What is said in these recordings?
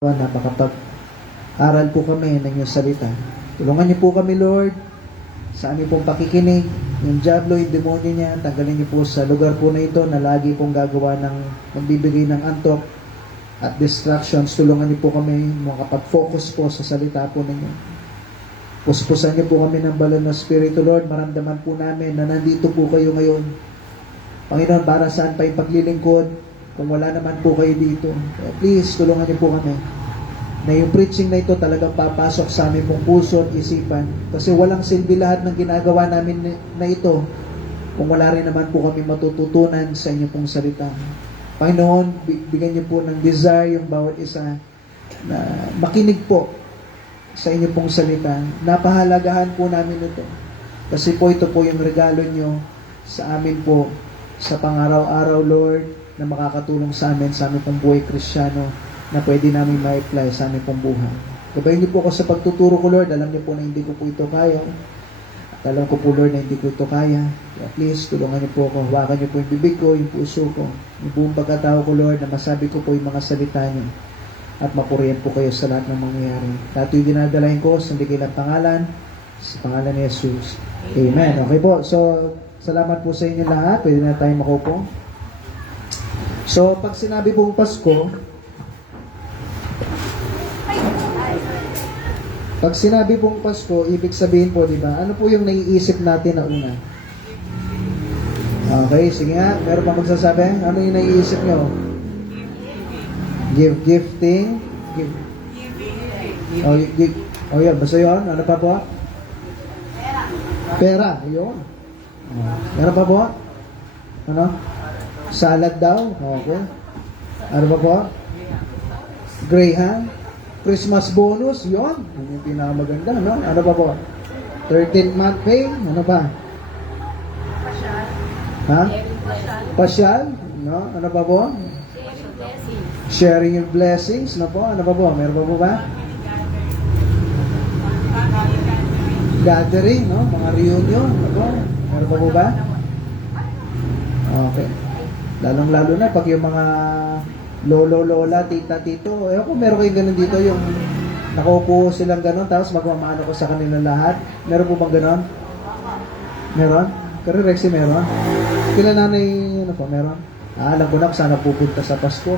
Napakapag-aral po kami ng iyong salita. Tulungan niyo po kami, Lord, sa aming pong pakikinig. Yung diablo, yung demonyo niya, tanggalin niyo po sa lugar po na ito na lagi pong gagawa ng magbibigay ng antok at distractions. Tulungan niyo po kami makapag-focus po sa salita po ninyo. Puspusan niyo po kami ng balon ng Espiritu, Lord. Maramdaman po namin na nandito po kayo ngayon. Panginoon, para saan pa yung paglilingkod? Kung wala naman po kayo dito, please, tulungan niyo po kami na yung preaching na ito talagang papasok sa aming pong puso at isipan. Kasi walang silbi lahat ng ginagawa namin na ito kung wala rin naman po kami matututunan sa inyong pong salita. Panginoon, bigyan niyo po ng desire yung bawat isa na makinig po sa inyong pong salita. Napahalagahan po namin ito. Kasi po ito po yung regalo niyo sa amin po sa pang-araw-araw, Lord, na makakatulong sa amin pong buhay Kristiyano na pwede namin ma-apply sa aming pong buhay. Gabayin niyo po ako sa pagtuturo ko, Lord. Alam niyo po na hindi ko po ito kaya. At alam ko po, Lord, na hindi ko ito kaya. At least, tulungan niyo po ako. Hawakan niyo po yung bibig ko, yung puso ko, yung buong pagkatao ko, Lord, na masabi ko po yung mga salita niyo. At mapurihan po kayo sa lahat ng mangyayari. Tato yung dinadalahin ko sa likilang pangalan, sa pangalan ni Jesus. Amen. Okay po. So, salamat po sa inyo lahat. Pwede na tayo makaupo. So, pag sinabi pong Pasko, ibig sabihin po, di ba? Ano po yung naiisip natin na una? Okay, sige nga. Meron pa magsasabi? Ano yung naiisip nyo? Gifting. Oh, yun. Basta yun. Ano pa po? Pera. Yun. Meron pa po? Ano? Salad daw. Okay. Ano ba po? Graham. Christmas bonus. Yun. Yun yung pinakamaganda. No? Ano pa po? 13th month pay. Ano pa? Pasyal. Ha? Pasyal. No? Ano pa po? Sharing your blessings. Ano po? Ano pa po? Meron pa po ba? Gathering. No? Mga reunion. Ano po? Meron pa po ba? Okay. Lalong-lalo na pag yung mga lolo, lola, tita, tito. Kung meron kayong ganun dito, yung nakaupo silang ganun, tapos magmamano ko sa kanila lahat. Meron po bang ganun? Meron? Pero Rexy, meron? Kila nanay, ano po, meron? Alam ko na kung sana pupunta sa Pasko.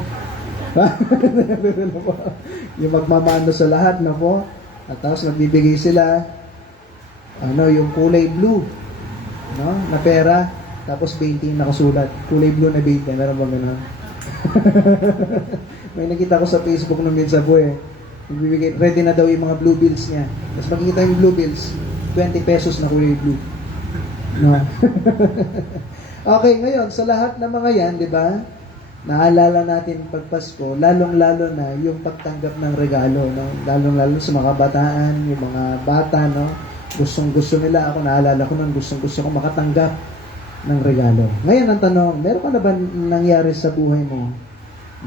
Yung magmamano sa lahat, na po. At tapos nagbibigay sila, yung kulay blue, no? Na pera. Tapos 20 nakasulat. Kulay blue na 20. Meron ba gano'n? May nakita ko sa Facebook nung minsan po Nagbibigay, ready na daw yung mga blue bills niya. Tapos makikita yung blue bills, 20 pesos na kulay blue. No? Okay, ngayon, sa lahat ng mga yan, di ba? Naalala natin pag Pasko, lalong-lalo na yung pagtanggap ng regalo. No? Lalong-lalo sa mga kabataan, yung mga bata, no? Gustong-gusto nila. Ako naalala ko nun, gustong-gusto ko makatanggap ng regalo. Ngayon ang tanong, meron ka na ba nangyari sa buhay mo?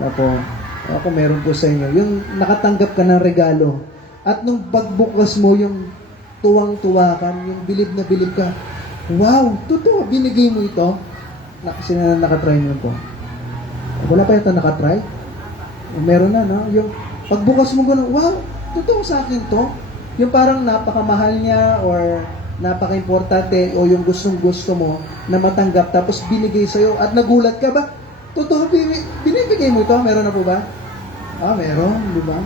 Ako meron po sa inyo. Yung nakatanggap ka ng regalo at nung pagbukas mo, yung tuwang-tuwa ka, yung bilib na bilib ka, wow, totoo, binigay mo ito? Sino na nakatry nyo po? Wala pa yata nakatry? Meron na, no? Yung pagbukas mo gano'n, wow, totoo sa akin to? Yung parang napakamahal niya or napaka-importante o yung gustong-gusto mo na matanggap tapos binigay sa'yo at nagulat ka ba? Totoo, binibigay mo ito? Meron na po ba? Meron, di ba?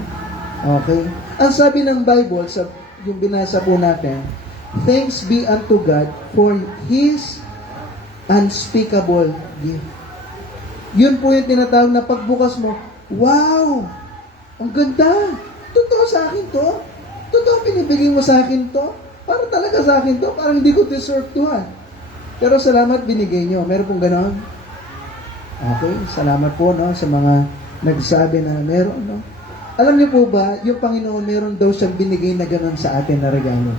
Okay. Ang sabi ng Bible, yung binasa po natin, thanks be unto God for His unspeakable gift. Yun po yung tinatawag na pagbukas mo, wow! Ang ganda! Totoo sa akin to? Totoo binibigay mo sa akin to? Parang talaga sa akin to, parang hindi ko deserve to Pero salamat binigay nyo. Meron pong ganon? Okay, salamat po no, sa mga nagsabi na meron. No? Alam niyo po ba, yung Panginoon meron daw siyang binigay na ganon sa atin na regalo.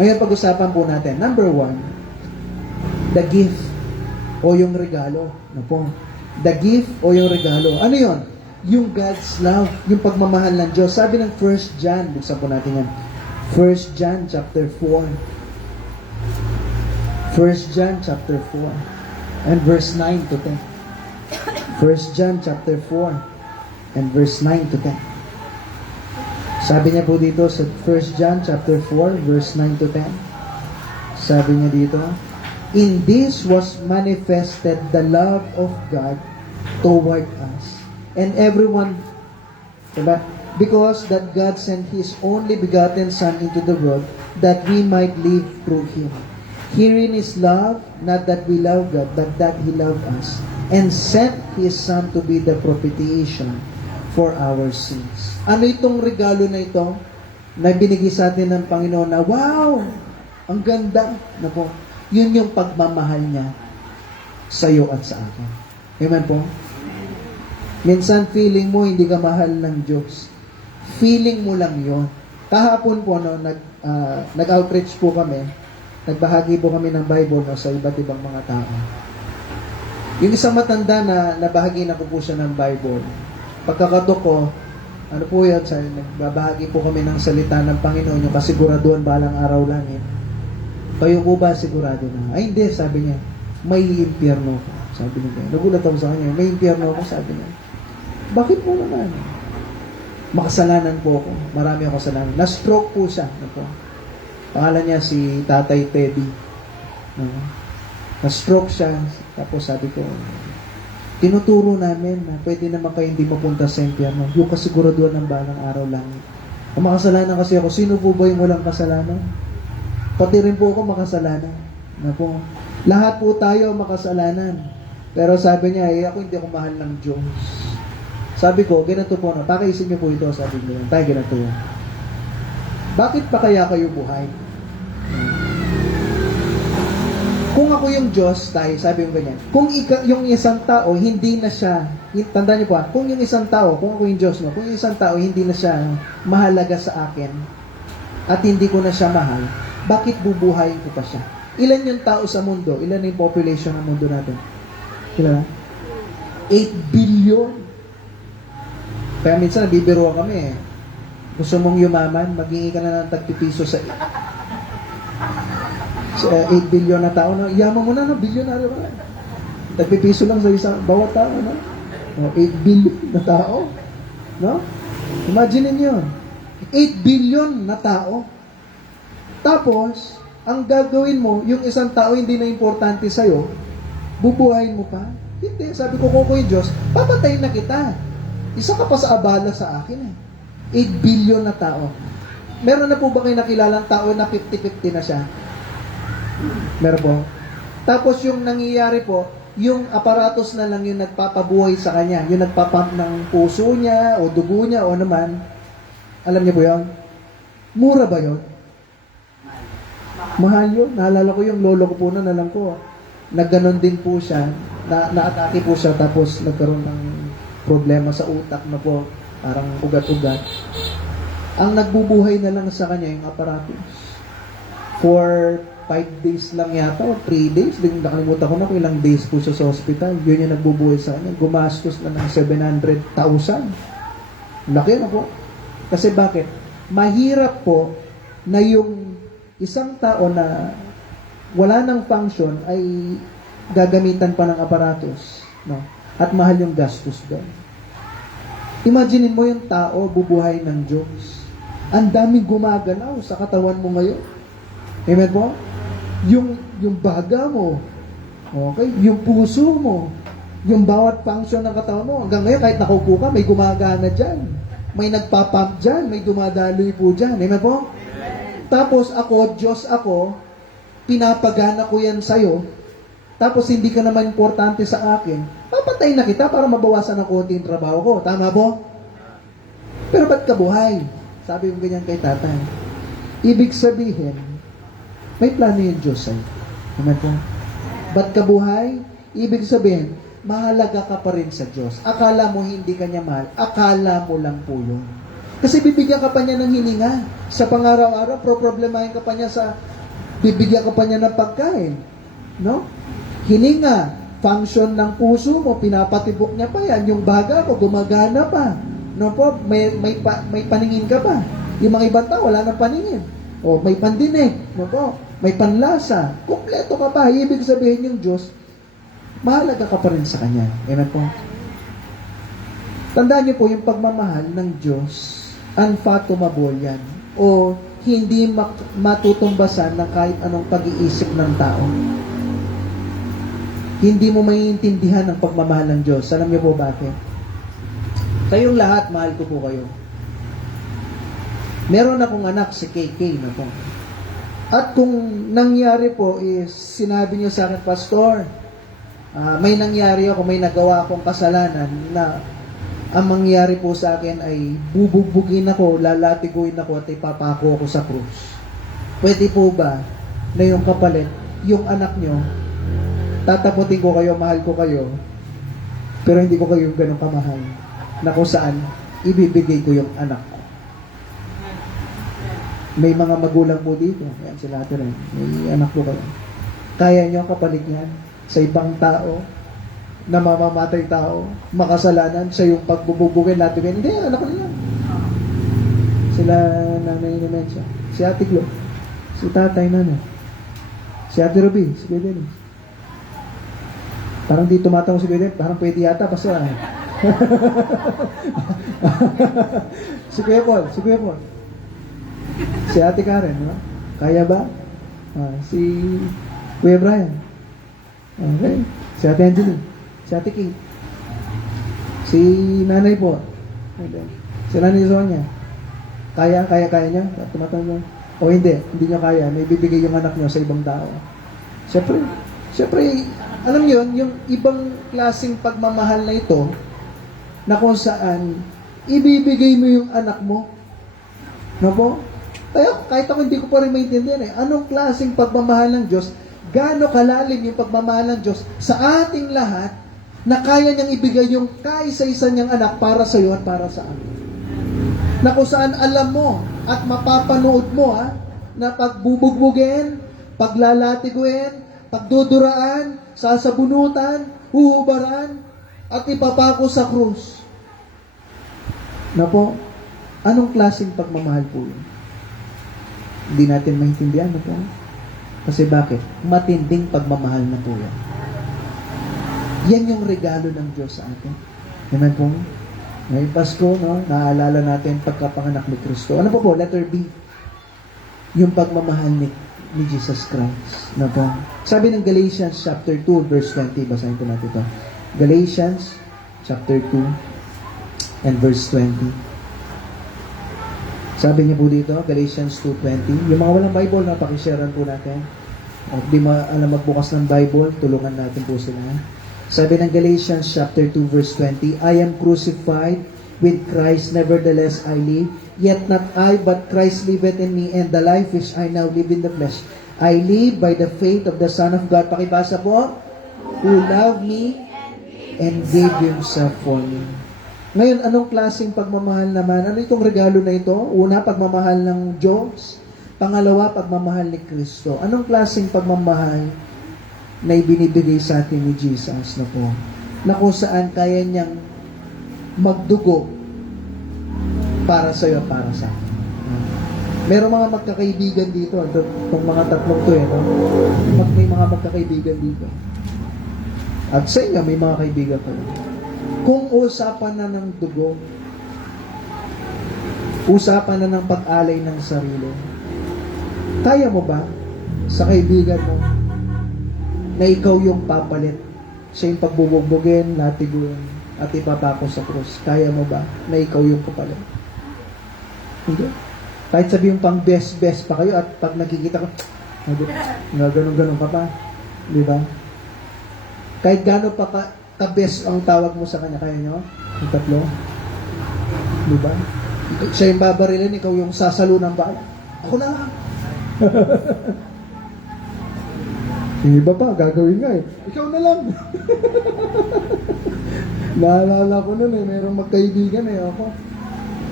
Ngayon pag-usapan po natin, number 1, the gift o yung regalo. Ano po? The gift o yung regalo. Ano yon? Yung God's love, yung pagmamahal ng Diyos. Sabi ng 1 John, buksan po natin yan. 1 John chapter 4. 1 John chapter 4 and verse 9 to 10. 1 John chapter 4 and verse 9 to 10. Sabi niya po dito sa 1 John chapter 4 verse 9 to 10. Sabi niya dito, "In this was manifested the love of God toward us, and everyone," diba? "Because that God sent His only begotten Son into the world, that we might live through Him. Herein is love, not that we love God, but that He loved us, and sent His Son to be the propitiation for our sins." Ano itong regalo na ito na binigay sa atin ng Panginoon na, wow, ang ganda. Na po, yun yung pagmamahal niya sa iyo at sa akin. Amen po? Minsan feeling mo hindi ka mahal ng Diyos. Feeling mo lang yon. Kahapon po, no, nag-outreach po kami, nagbahagi po kami ng Bible, no, sa iba't ibang mga tao. Yung isang matanda na nabahagi na ko po siya ng Bible, pagkakatok ko, ano po yun, nagbabahagi po kami ng salita ng Panginoon, yung kasiguraduhan balang araw lang eh. Kayo po ba sigurado na? Ay hindi, sabi niya, may impyerno ko. Sabi niya, nagulat ako sa kanya, may impyerno ako, sabi niya. Bakit po naman? Makasalanan po ako. Marami ako kasalanan. Na-stroke po siya. Ano? Pangalan niya si Tatay Teddy. Na-stroke siya. Tapos sabi ko, tinuturo namin na pwede naman kayo hindi mapunta sa impyerno. Yung kasiguraduhan ng balang araw lang. Ang makasalanan kasi ako, sino po ba yung walang kasalanan? Pati rin po ako makasalanan. Na po, lahat po tayo makasalanan. Pero sabi niya, ako hindi ako mahal ng Diyos. Sabi ko, ganito po, no? Pakiisip niyo po ito, sabi niyo. Tayo ganito. Bakit pa kaya kayo buhay? Kung ako yung Diyos, tayo, sabi mo ganyan, kung yung isang tao, hindi na siya, tandaan niyo po, kung yung isang tao, kung ako yung Diyos, no, kung yung isang tao, hindi na siya mahalaga sa akin, at hindi ko na siya mahal, bakit bubuhayin ko pa siya? Ilan yung tao sa mundo? Ilan yung population ng mundo natin? Ilan? 8 billion. Kaya minsan nabibiruan kami eh. Gusto mong yumaman, maghingi ka na ng tagpipiso sa 8 billion na tao, no? Yaman mo na, no? Bilyonaryo ka na. Tagpipiso lang sa isang bawat tao, no? 8 billion na tao. No? Imagine niyo 8 billion na tao. Tapos, ang gagawin mo, yung isang tao hindi na importante sa'yo, bubuhayin mo pa? Hindi. Sabi ko, kung ako yung Diyos, papatayin na kita. Isa ka pa sa abala sa akin eh. 8 billion na tao. Meron na po ba kayo nakilalang tao na 50-50 na siya? Meron po. Tapos yung nangyayari po, yung aparatos na lang yung nagpapabuhay sa kanya, yung nagpapump ng puso niya, o dugo niya, o naman, alam niyo po yun? Mura ba yun? Mahal yun. Naalala ko yung lolo ko po na alam ko, nagganon din po siya, na-atake po siya, tapos nagkaroon ng problema sa utak na po, parang ugat-ugat. Ang nagbubuhay na lang sa kanya yung aparatos. For 5 days lang yata, o 3 days, nakalimutan ko na kung ilang days po siya sa hospital. Yun yung nagbubuhay sa kanya. Gumastos na ng 700,000. Laki na po. Kasi bakit? Mahirap po na yung isang tao na wala ng function ay gagamitan pa ng aparatos. No? At mahal yung gastos doon. Imagine mo yung tao bubuhay ng Diyos. Ang daming gumagalaw sa katawan mo ngayon. Amen po? Yung baga mo, okay? Yung puso mo, yung bawat function ng katawan mo, hanggang ngayon kahit nakaupo ka, may gumagana dyan. May nagpapump dyan, may dumadaloy po dyan. Amen po? Tapos ako, Diyos ako, pinapagana ko yan sa'yo, tapos hindi ka naman importante sa akin, papatay na kita para mabawasan ng konti yung trabaho ko. Tama po? Pero ba't ka buhay? Sabi ko ganyan kay tatay. Ibig sabihin, may plano yung Diyos sa'yo. Amen po? Ba't ka buhay? Ibig sabihin, mahalaga ka pa rin sa Diyos. Akala mo hindi ka niya mahal. Akala mo lang po yun. Kasi bibigyan ka pa niya ng hininga. Sa pangaraw-araw, problemahin ka pa niya sa, bibigyan ka pa niya ng pagkain. No? Hininga, function ng puso mo, pinapatibok niya pa yan. Yung baga mo, gumagana pa. No po, may paningin ka pa. Yung mga ibang tao, wala nang paningin. O, may pandinig. No po, may panlasa. Kompleto ka pa. Ibig sabihin yung Diyos, mahalaga ka pa rin sa Kanya. Amen po? Tandaan niyo po, yung pagmamahal ng Diyos, unfathomable yan. O hindi matutumbasan ng kahit anong pag-iisip ng tao. Hindi mo maiintindihan ang pagmamahal ng Diyos. Alam niyo po bakit? Kayong lahat, mahal ko po kayo. Meron akong anak, si KK na po. At kung nangyari po is, sinabi niyo sa akin, Pastor, may nangyari ako, may nagawa akong kasalanan na ang mangyari po sa akin ay bubugbugin ako, lalatiguin ako at ipapako ako sa krus. Pwede po ba na yung kapalit, yung anak nyo, tataputin ko kayo, mahal ko kayo, pero hindi ko kayo ganun kamahal na kung saan ibibigay ko yung anak ko. May mga magulang po dito, yan sila rin, may anak ko kayo. Kaya nyo kapalit yan sa ibang tao, na mamamatay tao, makasalanan sa yung pagbubugin natin. Hindi, anak ko nila. Sila nanay ni Mensa, si Ate Glo, si tatay nanay, si Ate Ruby, si Kuya Dennis. Parang di tumatawa si Kuya Dennis, parang pwede yata, basta. Si Kuya Paul, si Ate Karen, no? Kaya ba? Si Kuya Brian, okay, si Ate Angeline, si Ate King, si Nanay po, si Nanay Sonia, kaya niya? Tumatawag niya? O hindi niya kaya, may bibigay yung anak niyo sa ibang tao. Siyempre, alam niyo, yung ibang klaseng pagmamahal na ito, na kung saan, ibibigay mo yung anak mo. No po? Kaya, kahit ako hindi ko pa rin maintindihan anong klaseng pagmamahal ng Diyos, gaano kalalim yung pagmamahal ng Diyos sa ating lahat, na kaya niyang ibigay yung kaisa-isa niyang anak para sa iyo at para sa amin. Na kung saan alam mo at mapapanood mo na pagbubugbugin, paglalatiguin, pagduduraan, sasabunutan, huhubaran, at ipapako sa krus. Na po, anong klaseng pagmamahal po yun? Hindi natin maintindihan, no po? Kasi bakit? Matinding pagmamahal na po yan. Yan yung regalo ng Diyos sa atin. Amen po? Ngayong Pasko, no? Naaalala natin pagkapanganak ni Kristo. Ano po? Letter B. Yung pagmamahal ni Jesus Christ. No po? Sabi ng Galatians chapter 2, verse 20. Basahin po natin ito. Galatians chapter 2 and verse 20. Sabi niya po dito, Galatians 2:20. Yung mga walang Bible, pakisharean po natin. At di alam magbukas ng Bible, tulungan natin po sila. Sabi ng Galatians chapter 2 verse 20, I am crucified with Christ, nevertheless I live, yet not I, but Christ liveth in me, and the life which I now live in the flesh, I live by the faith of the Son of God. Pakibasa po, who loved me and gave Himself for me. Ngayon, anong klaseng pagmamahal naman? Ano itong regalo na ito? Una, pagmamahal ng Diyos. Pangalawa, pagmamahal ni Kristo. Anong klaseng pagmamahal na ibinibigay sa atin ni Jesus na po? Na kung saan kaya niyang magdugo para sa iyo, para sa akin. Merong mga magkakaibigan dito. Itong mga tatlong to no? May mga magkakaibigan dito. At sa inyo, may mga kaibigan kayo. Kung usapan na ng dugo, usapan na ng pag-alay ng sarili, kaya mo ba sa kaibigan mo na ikaw yung papalit, siya yung pagbubugbugin, latiguin, at ipapako sa krus? Kaya mo ba na ikaw yung papalit? Hindi. Kahit sabihin pang best pa kayo at pag nakikita ko, ganun ka pa. Di ba? Kahit gano'n pa ka-best ang tawag mo sa kanya, kaya nyo? Yung tatlo? Di ba? Siya yung babarilin, ikaw yung sasalo ng bala. Ako na lang. Yung iba pa, gagawin nga ikaw na lang. Naalala ko nun merong magkaibigan ako.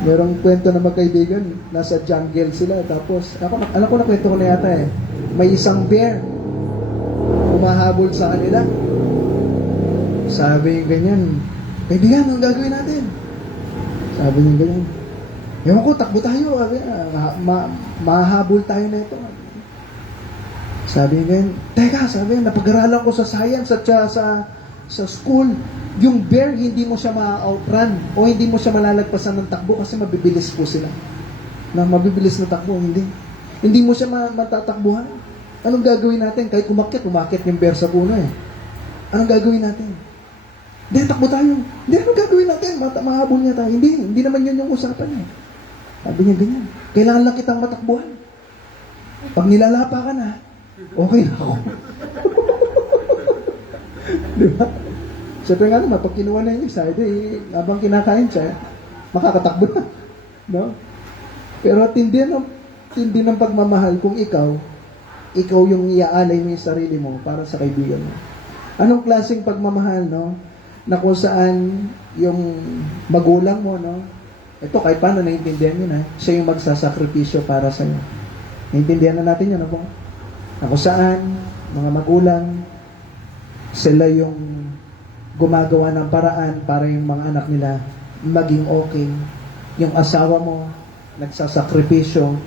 Merong kwento na magkaibigan, nasa jungle sila, tapos, alam ko na kwento ko na yata may isang bear, humahabol sa kanila. Sabi yung ganyan, kaibigan, anong gagawin natin? Sabi yung ganyan, ewan ko, takbo tayo, mahabol tayo na ito. Sabi niya, teka, sabi niya, napag-aralan ko sa science at sa sa school, yung bear, hindi mo siya ma-outrun o hindi mo siya malalagpasan ng takbo kasi mabibilis po sila. Na mabibilis na takbo, hindi. Hindi mo siya matatakbuhan. Anong gagawin natin? Kahit umakyat yung bear sa puno eh. Anong gagawin natin? Hindi, takbo tayo. Hindi, anong gagawin natin? Mahabol niya tayo. Hindi naman yun yung usapan niya. Sabi niya ganyan. Kailangan lang kitang matakbuhan. Pag nilalapa ka na, okay na ako. Di ba? Siyempre nga naman, pag kinuha na yung isa, habang kinakain siya, makakatakbo na. No? Pero tindi ng pagmamahal kung ikaw yung iaalay mo yung sarili mo para sa kaibigan mo. Anong klaseng pagmamahal, no? Na kung saan yung magulang mo, no? Ito, kahit paano naiintindihan nyo na, siya yung magsasakripisyo para sa'yo. Naiintindihan na natin yun, no? Na kung saan, mga magulang, sila yung gumagawa ng paraan para yung mga anak nila maging okay. Yung asawa mo, nagsasakripisyo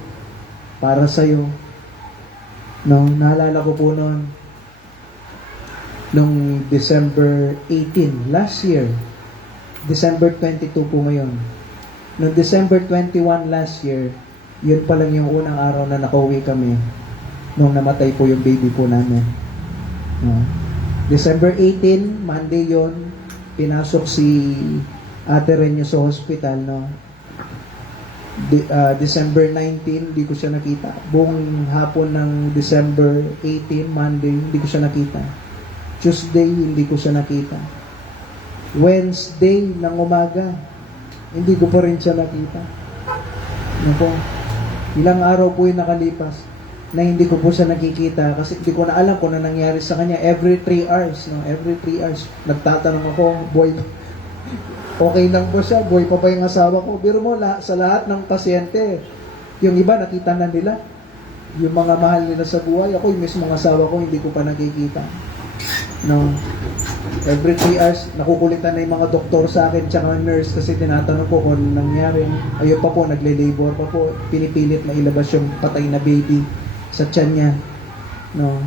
para sa'yo. No, naalala ko po noon, nung December 18, last year, December 22 po ngayon. Noong December 21 last year, yun pa lang yung unang araw na nakauwi kami nung namatay po yung baby po namin. No. December 18, Monday yon, pinasok si Ate Renyo sa hospital, no. December 19, hindi ko siya nakita. Buong hapon ng December 18, Monday, hindi ko siya nakita. Tuesday, hindi ko siya nakita. Wednesday ng umaga, hindi ko pa rin siya nakita. Ano po? Ilang araw po yung nakalipas na hindi ko po siya nakikita kasi hindi ko na alam kung ano nangyari sa kanya. Every 3 hours, no? Every 3 hours, nagtatanong ako, boy, okay lang po siya, boy pa ba yung asawa ko? Pero mo, sa lahat ng pasyente, yung iba nakita na nila. Yung mga mahal nila sa buhay, ako yung mismong asawa ko, hindi ko pa nakikita. No. Every 3 hours, nakukulitan na yung mga doktor sa akin tsaka nurse kasi tinatanong ko kung nangyari. Ayun pa po, nagle-labor pa po. Pinipilit mailabas yung patay na baby sa tiyan niya. No.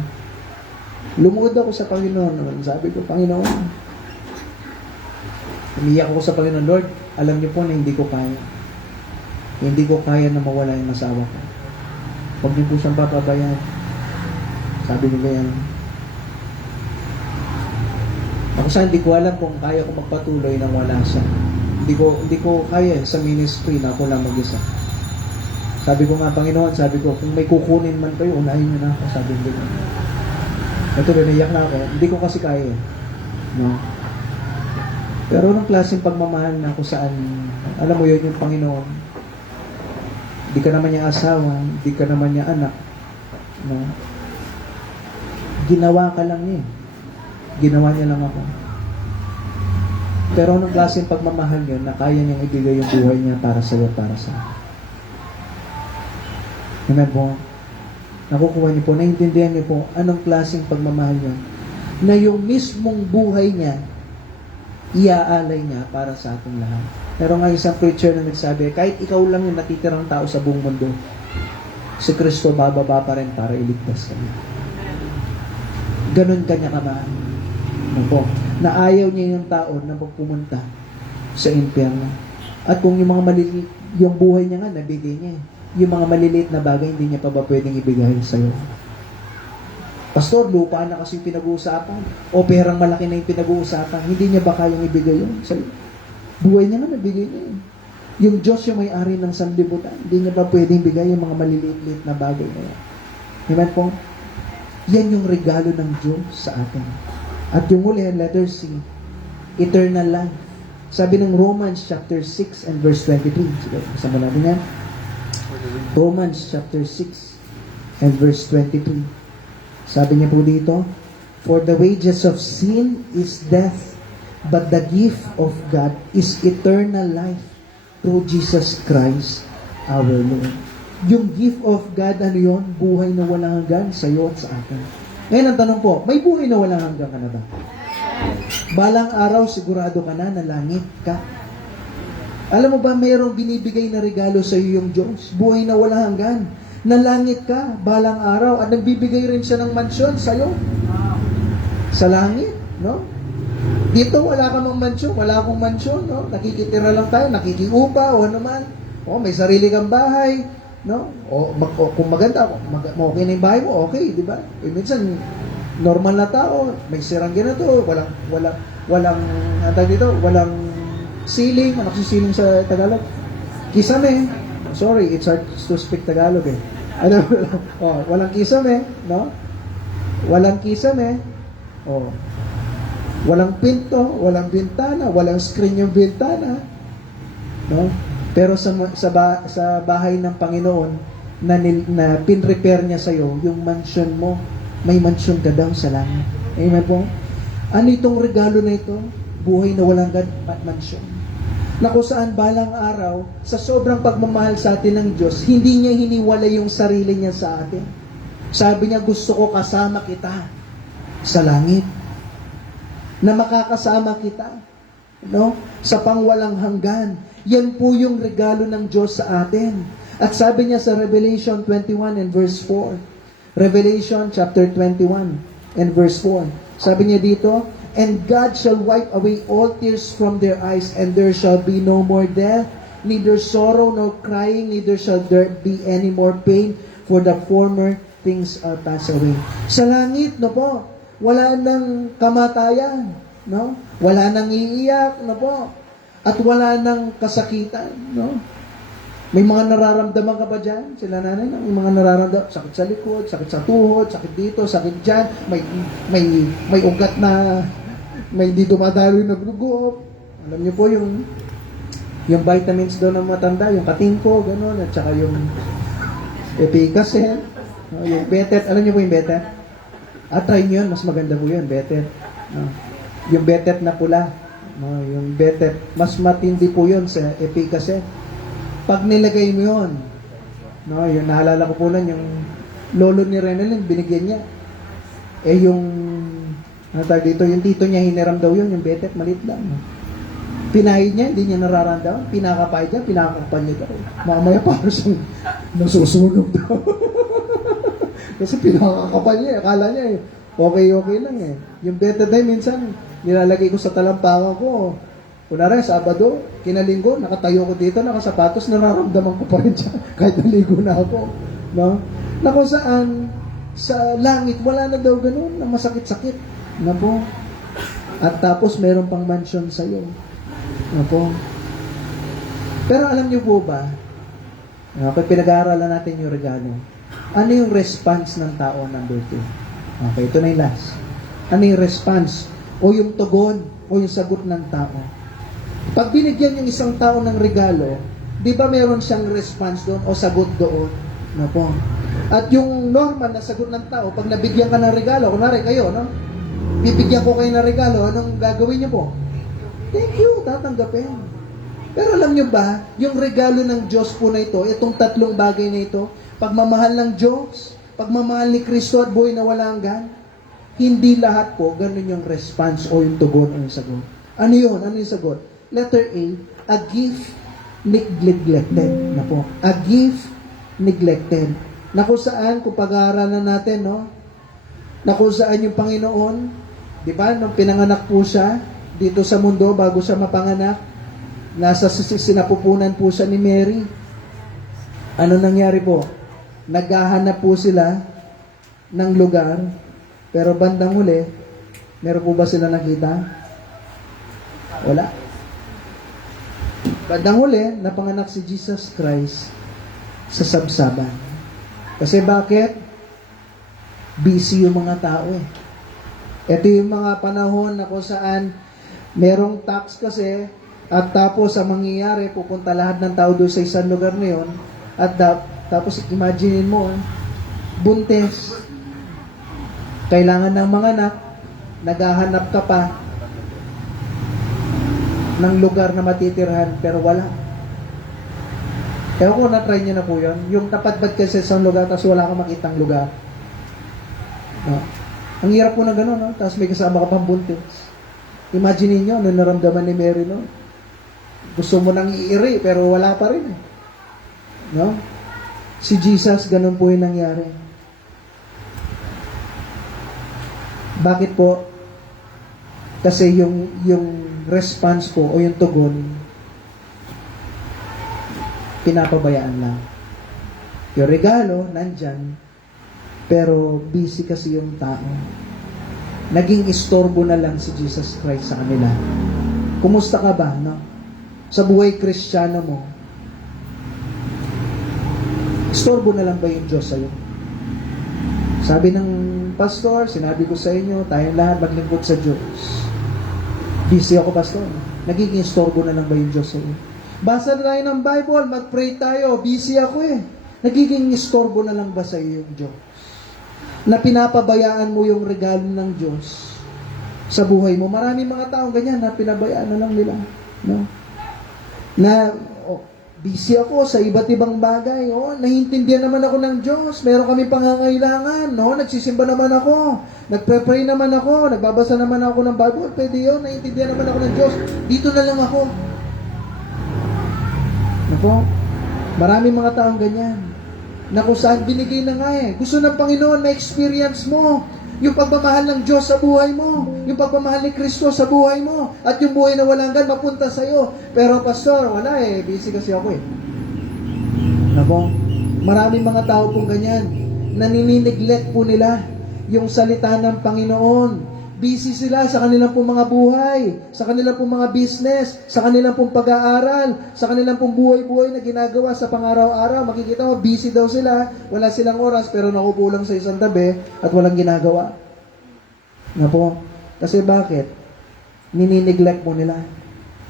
Lumuod ako sa Panginoon. Sabi ko, Panginoon, umiyak ako sa Panginoon, Lord, alam niyo po na hindi ko kaya. Hindi ko kaya na mawala yung asawa ko. Huwag niyo po siyang papabayaan. Sabi niya ganyan. Ako sa hindi ko alam kung kaya ko magpatuloy nang wala siya. Hindi ko kaya sa ministry na ako lang mag-isa. Sabi ko nga, Panginoon, sabi ko, kung may kukunin man kayo, unahin niyo na ako. Sabi ko ganyan. Ito, naiyak na ako. Hindi ko kasi kaya. No? Pero anong klaseng pagmamahal na kung saan, alam mo yun, yung Panginoon, hindi ka naman niya asawa, hindi ka naman niya anak. No? Ginawa ka lang niya. Ginawa niya lang ako. Pero anong klaseng pagmamahal yun na kaya niyang ibigay yung buhay niya para sa iyo, para sa akin. Amen po? Nakukuha niyo po, naiintindihan niyo po, anong klaseng pagmamahal yun na yung mismong buhay niya iaalay niya para sa ating lahat. Pero nga isang preacher na nagsabi, kahit ikaw lang yung natitirang tao sa buong mundo, si Kristo bababa pa rin para iligtas ka niya. Ganon kanya kamahal. Ano po? Na ayaw niya yung tao na magpumunta sa impyerno. At kung yung mga maliliit, yung buhay niya nga, nabigay niya. Yung mga maliliit na bagay, hindi niya pa ba pwedeng ibigay sa'yo? Pastor, lupa na kasi yung pinag-uusapan. O perang malaki na yung pinag-uusapan. Hindi niya ba kayang ibigay yun sa'yo? Buhay niya nga, nabigay niya yun. Yung Diyos yung may-ari ng sanlibutan. Hindi niya ba pwedeng bigay yung mga maliliit-liit na bagay na yan? Amen po? Yan yung regalo ng Diyos sa atin. At yung muli, letter C, eternal life. Sabi ng Romans chapter 6 and verse 23. Sige, kasama natin yan. Romans chapter 6 and verse 23. Sabi niya po dito, for the wages of sin is death, but the gift of God is eternal life through Jesus Christ our Lord. Yung gift of God, ano yun? Buhay na walang hanggan sa iyo at sa akin. Ngayon ang tanong po, may buhay na walang hanggan ka na ba? Balang araw, sigurado ka na langit ka. Alam mo ba, mayroong binibigay na regalo sa iyo yung Diyos? Buhay na walang hanggan. Nalangit ka, balang araw, at nagbibigay rin siya ng mansyon sa iyo. Sa langit, no? Dito wala ka mang mansyon, wala akong mansyon, no? Nakikitira lang tayo, nakikiupa o ano man. O may sarili kang bahay, no? O kung maganda, okay na yung bahay mo, okay, di ba? Eh, minsan normal na tao, may sirang ginto, walang ceiling, ano kasi ceiling sa Tagalog? Kisame. Sorry, it's hard to speak Tagalog eh. Ano, walang kisame, no? Walang kisame. Oh. Walang pinto, walang bintana, walang screen yung bintana. No? Pero sa bahay ng Panginoon na pinrepair niya sa iyo, yung mansion mo, may mansion ka daw sa langit. Amen po? Ano itong regalo na ito? Buhay na walang mansion. Na kung saan balang araw, sa sobrang pagmamahal sa atin ng Diyos, hindi niya hiniwala yung sarili niya sa atin. Sabi niya, gusto ko kasama kita sa langit. Na makakasama kita, no? Sa pangwalang hanggan. Yan po yung regalo ng Diyos sa atin. At sabi niya sa Revelation 21 and verse 4. Revelation chapter 21 and verse 4. Sabi niya dito, and God shall wipe away all tears from their eyes, and there shall be no more death, neither sorrow nor crying, neither shall there be any more pain, for the former things are passed away. Sa langit, no po, wala nang kamatayan, no? Wala nang iiyak, no po? At wala nang kasakitan, no? May mga nararamdaman ka ba dyan? Sila nanay, no? May mga nararamdaman, sakit sa likod, sakit sa tuhod, sakit dito, sakit dyan, may ugat na, may di dumadaloy na dugo. Alam niyo po yung vitamins daw ng matanda, yung katingko, gano'n, at saka yung Epicacet, no? Yung betet, alam niyo po yung betet? Try nyo yun, mas maganda po yun, betet. No? Yung betet na pula, no? Yung betet, mas matindi po yun sa Epicacet. Pag nilagay mo yun, no? Yung naalala ko po lang, yung lolo ni Renalyn, binigyan niya. Yung, dito, yung tito niya, hiniram daw yun, yung betet, maliit lang. No? Pinahid niya, hindi niya nararamdaman. Pinakapahid niya, pinakakapal niya daw. Mamaya parang siyang nasusunog daw. Kasi pinakakapal niya, akala niya okay lang eh. Yung betadine minsan, nilalagay ko sa talampakan ko. Kunwari, Sabado, kinalinggo, nakatayo ko dito, nakasapatos, nararamdaman ko pa rin siya, kahit naligo na ako. No? Na kung saan, sa langit, wala na daw ganun, na masakit-sakit. Na po. At tapos, meron pang mansion sa iyo. Na po. Pero alam niyo po ba, kapag pinag-aaralan natin yung regalo, ano yung response ng tao number 2? Okay, ito na yung last. Ano yung response? O yung tugon? O yung sagot ng tao? Pag binigyan yung isang tao ng regalo, di ba meron siyang response doon o sagot doon? No po. At yung normal na sagot ng tao, pag nabigyan ka ng regalo, kunwari kayo, no? Bibigyan ko kayo ng regalo, anong gagawin niyo po? Thank you, tatanggapin. Pero alam niyo ba, yung regalo ng Diyos po na ito, itong tatlong bagay na ito, pagmamahal ng Diyos, pagmamahal ni Kristo at buhay na walang hanggan, hindi lahat po ganun yung response o yung tugon o yung sagot. Ano yun? Ano yung sagot? Letter A gift neglected. Na po. A gift neglected. Na kung saan, kung pag-aaralan natin, no? Na kung saan yung Panginoon, di ba, nung pinanganak po siya, dito sa mundo, bago siya mapanganak, nasa sinapupunan po siya ni Mary. Ano nangyari po? Naghahanap po sila ng lugar, pero bandang huli, meron po ba sila nakita? Wala. Bandang huli, napanganak si Jesus Christ sa sabsaban. Kasi bakit? Busy yung mga tao eh. Ito yung mga panahon na kung saan merong tax kasi, at tapos ang mangyayari, pupunta lahat ng tao doon sa isang lugar na yun, at tapos imagine mo, buntis, kailangan ng mga anak, naghahanap ka pa ng lugar na matitirhan, pero wala. Ewan ko, na-try nyo na po yun. Yung tapat-bad kasi sa isang lugar, tapos wala kang makitang lugar. No? Ang hirap po na gano'n, no? Tapos may kasama ka pang buntis. Imagine niyo ano naramdaman ni Mary, no? Gusto mo nang iiri, pero wala pa rin. No? Si Jesus, ganun po yung nangyari. Bakit po? Kasi yung response po o yung tugon, pinapabayaan lang. Yung regalo, nandyan, pero busy kasi yung tao. Naging istorbo na lang si Jesus Christ sa kanila. Kumusta ka ba, no? Sa buhay Kristiyano mo, istorbo na lang ba yung Diyos sa'yo? Sabi ng pastor, sinabi ko sa inyo, tayong lahat maglingkod sa Diyos. Busy ako, pastor. Nagiging istorbo na lang ba yung Diyos sa'yo? Basa na tayo ng Bible, mag-pray tayo. Busy ako eh. Nagiging istorbo na lang ba sa'yo yung Diyos? Na pinapabayaan mo yung regalo ng Diyos sa buhay mo. Maraming mga taong ganyan na pinabayaan na lang nila. No? Na, busy ako sa iba't ibang bagay. Nahiintindihan naman ako ng Diyos. Meron kami pangangailangan. No? Nagsisimba naman ako. Nagpe-pray naman ako. Nagbabasa naman ako ng Bible. Pwede yun. Nahiintindihan naman ako ng Diyos. Dito na lang ako. Nako, maraming mga taong ganyan. Na kung saan binigay na nga eh. Gusto ng Panginoon na experience mo yung pagmamahal ng Diyos sa buhay mo, yung pagmamahal ni Kristo sa buhay mo, at yung buhay na walang hanggan mapunta sa'yo. Pero pastor, wala eh, busy kasi ako eh. Nako, maraming mga tao pong ganyan, naninineglect po nila yung salita ng Panginoon. Busy sila sa kanilang pong mga buhay, sa kanilang pong mga business, sa kanilang pong pag-aaral, sa kanilang pong buhay-buhay na ginagawa sa pang-araw-araw. Makikita mo, busy daw sila, wala silang oras, pero nakupo lang sa isang tabi at walang ginagawa. Na po? Kasi bakit? Ninineglect mo nila.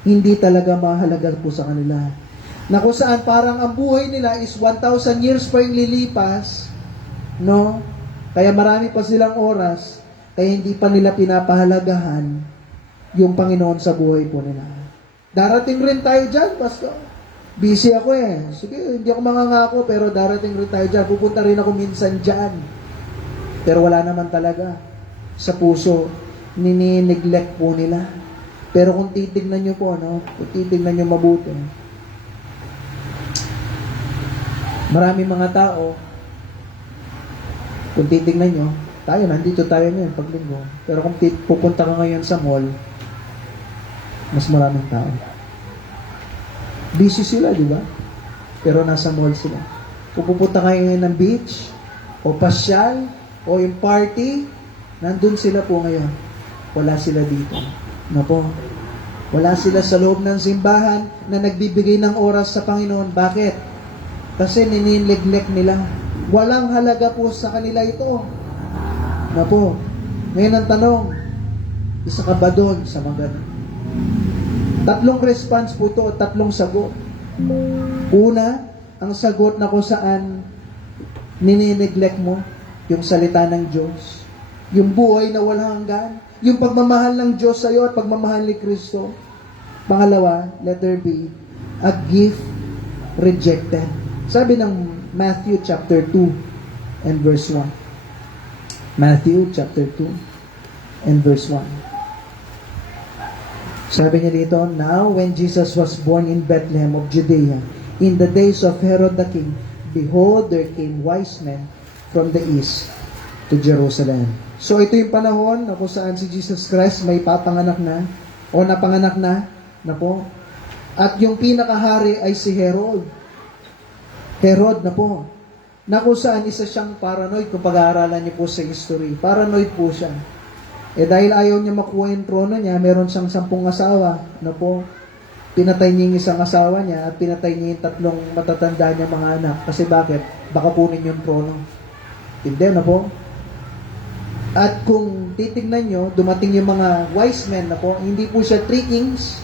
Hindi talaga mahalaga po sa kanila. Na kung saan parang ang buhay nila is 1,000 years pa yung lilipas, no? Kaya marami pa silang oras, kaya hindi pa nila pinapahalagahan yung Panginoon sa buhay po nila. Darating rin tayo dyan, pastor. Busy ako eh. Sige, hindi ako mangangako, pero darating rin tayo dyan. Pupunta rin ako minsan dyan. Pero wala naman talaga sa puso. Nini-neglect po nila. Pero kung titignan nyo po, no? Kung titignan nyo mabuti, maraming mga tao, kung titignan nyo, tayo, nandito tayo ngayon, paglinggo. Pero kung pupunta ka ngayon sa mall, mas maraming tao. Busy sila, di ba? Pero nasa mall sila. Kung pupunta kayo ngayon ng beach, o pasyal, o yung party, nandun sila po ngayon. Wala sila dito. Na po? Wala sila sa loob ng simbahan na nagbibigay ng oras sa Panginoon. Bakit? Kasi ninineglect nila. Walang halaga po sa kanila ito. Na po, ngayon ang tanong, isa ka ba doon sa mga tatlong response po ito, tatlong sagot. Una, ang sagot na kung saan ninineglect mo yung salita ng Diyos, yung buhay na walang hanggan, yung pagmamahal ng Diyos sa iyo at pagmamahal ni Kristo. Pangalawa, letter B, a gift rejected. Sabi ng Matthew chapter 2 and verse 1. Matthew chapter 2 and verse 1. Sabi niya dito, now when Jesus was born in Bethlehem of Judea, in the days of Herod the king, behold, there came wise men from the east to Jerusalem. So ito yung panahon na kung saan si Jesus Christ may papanganak na, o napanganak na po. At yung pinakahari ay si Herod. Herod na po. Na kung saan isa siyang paranoid kung pag-aaralan niyo po sa history. Paranoid po siya. Dahil ayaw niya makuha yung trono niya, meron siyang 10 asawa na po. Pinatay niya yung isang asawa niya at pinatay niya yung 3 matatanda niya mga anak. Kasi bakit? Baka punin yung trono. Hindi na po. At kung titignan nyo, dumating yung mga wise men na po, hindi po siya 3 kings.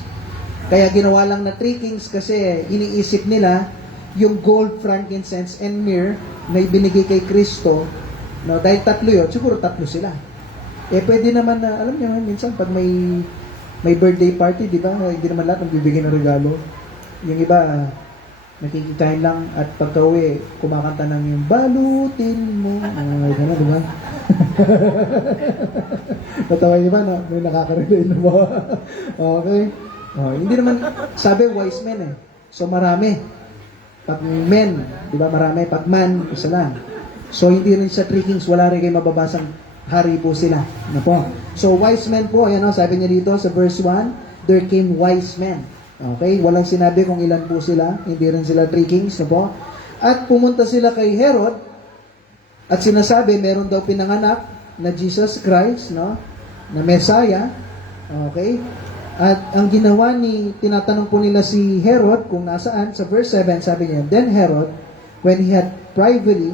Kaya ginawa lang na 3 kings kasi iniisip nila yung gold, frankincense, and myrrh na ibinigay kay Kristo, no, dahil 3 yun, siguro 3 sila. Pwede naman na, alam niyo, minsan pag may birthday party, di ba, hindi naman lahat nagbibigay ng regalo. Yung iba, nakikikain lang at pagka-uwi, kumakanta ng yung balutin mo. Gano'n, di ba? Natawa niyo ba? No? May nakaka-relate na ba? Okay. Hindi naman, sabi wise men eh. So marami. Pag men, di ba marami? Pag man, isa lang. So hindi rin sa 3 kings, wala rin kayo mababasang hari po sila. Ano po? So, wise men po, ayan o, sabi niya dito sa verse 1, there came wise men. Okay? Walang sinabi kung ilan po sila. Hindi rin sila 3 kings. Ano po? At pumunta sila kay Herod at sinasabi, meron daw pinanganak na Jesus Christ, no? Na Messiah. Okay? At ang ginawa tinatanong po nila si Herod kung nasaan. Sa verse 7, sabi niya, then Herod, when he had privately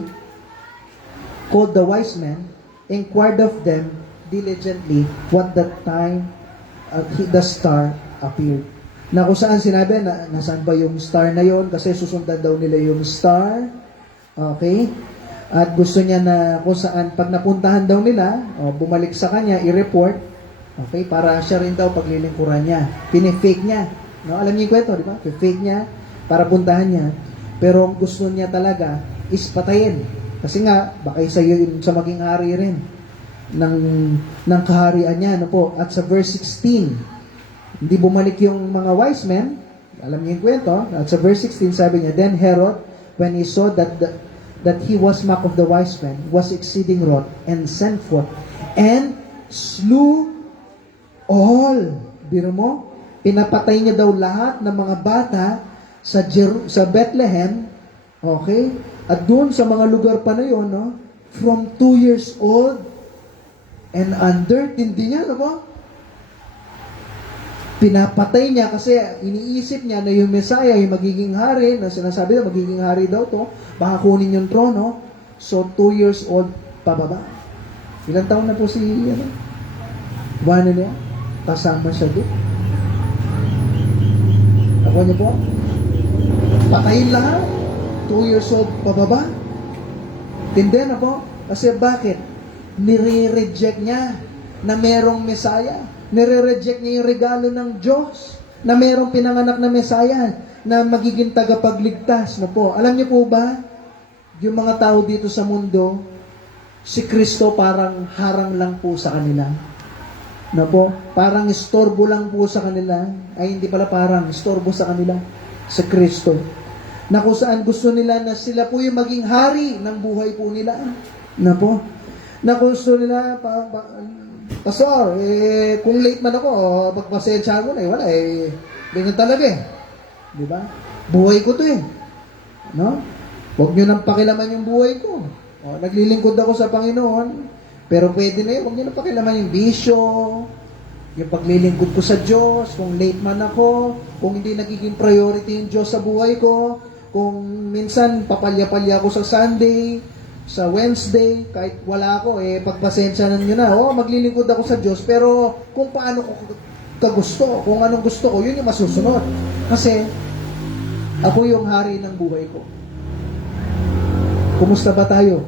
called the wise men, inquired of them diligently what the time the star appeared. Na kung saan sinabi na nasaan ba yung star na yon, kasi susundan daw nila yung star. Okay? At gusto niya na kung saan pag napuntahan daw nila, bumalik sa kanya, i-report. Okay? Para siya rin daw paglilingkuran niya. Pinifake niya. No? Alam niyo yung kwento, di ba? Pinifake niya para puntahan niya. Pero ang gusto niya talaga is patayin. Kasi nga, baka isa yun sa maging hari rin ng kaharian niya. No po? At sa verse 16, hindi bumalik yung mga wise men. Alam niyo yung kwento. At sa verse 16, sabi niya, then Herod, when he saw that he was mocked of the wise men, was exceeding wroth, and sent forth, and slew all. Biro mo? Pinapatay niya daw lahat ng mga bata sa Bethlehem. Okay? At doon sa mga lugar pa na yun, no? From 2 years old and under, tindi niya, no po? Pinapatay niya kasi iniisip niya na yung Messiah, yung magiging hari, na sinasabi na magiging hari daw to, baka kunin yung trono. So, 2 years old pababa. Ilang taon na po si, Juan niya? Kasama siya doon. Ako niyo po? Patayin lahat. 2 years old pababa. Tindi na po? Kasi bakit? Nire-reject niya na merong Messiah. Nire-reject niya yung regalo ng Diyos na merong pinanganak na Messiah na magiging tagapagligtas na po. Alam niyo po ba, yung mga tao dito sa mundo, si Kristo parang harang lang po sa kanila. Na po, parang istorbo lang po sa kanila. Ay, hindi pala parang istorbo sa kanila. Sa Kristo. Na kung saan gusto nila na sila po yung maging hari ng buhay po nila. Na po, na gusto nila, Pastor, kung late man ako, pagpasensya mo na, wala ganyan talaga Di ba? Buhay ko to No? Huwag nyo nang pakilaman yung buhay ko. Naglilingkod ako sa Panginoon, pero pwede na yun. Huwag nyo nang pakilaman yung bisyo, yung paglilingkod ko sa Diyos, kung late man ako, kung hindi nagiging priority yung Diyos sa buhay ko, kung minsan papalya-palya ako sa Sunday, sa Wednesday, kahit wala ako, pagpasensyahan nyo na, maglilingkod ako sa Diyos, pero kung paano ko kagusto, kung anong gusto ko, yun yung masusunod. Kasi, ako yung hari ng buhay ko. Kumusta ba tayo?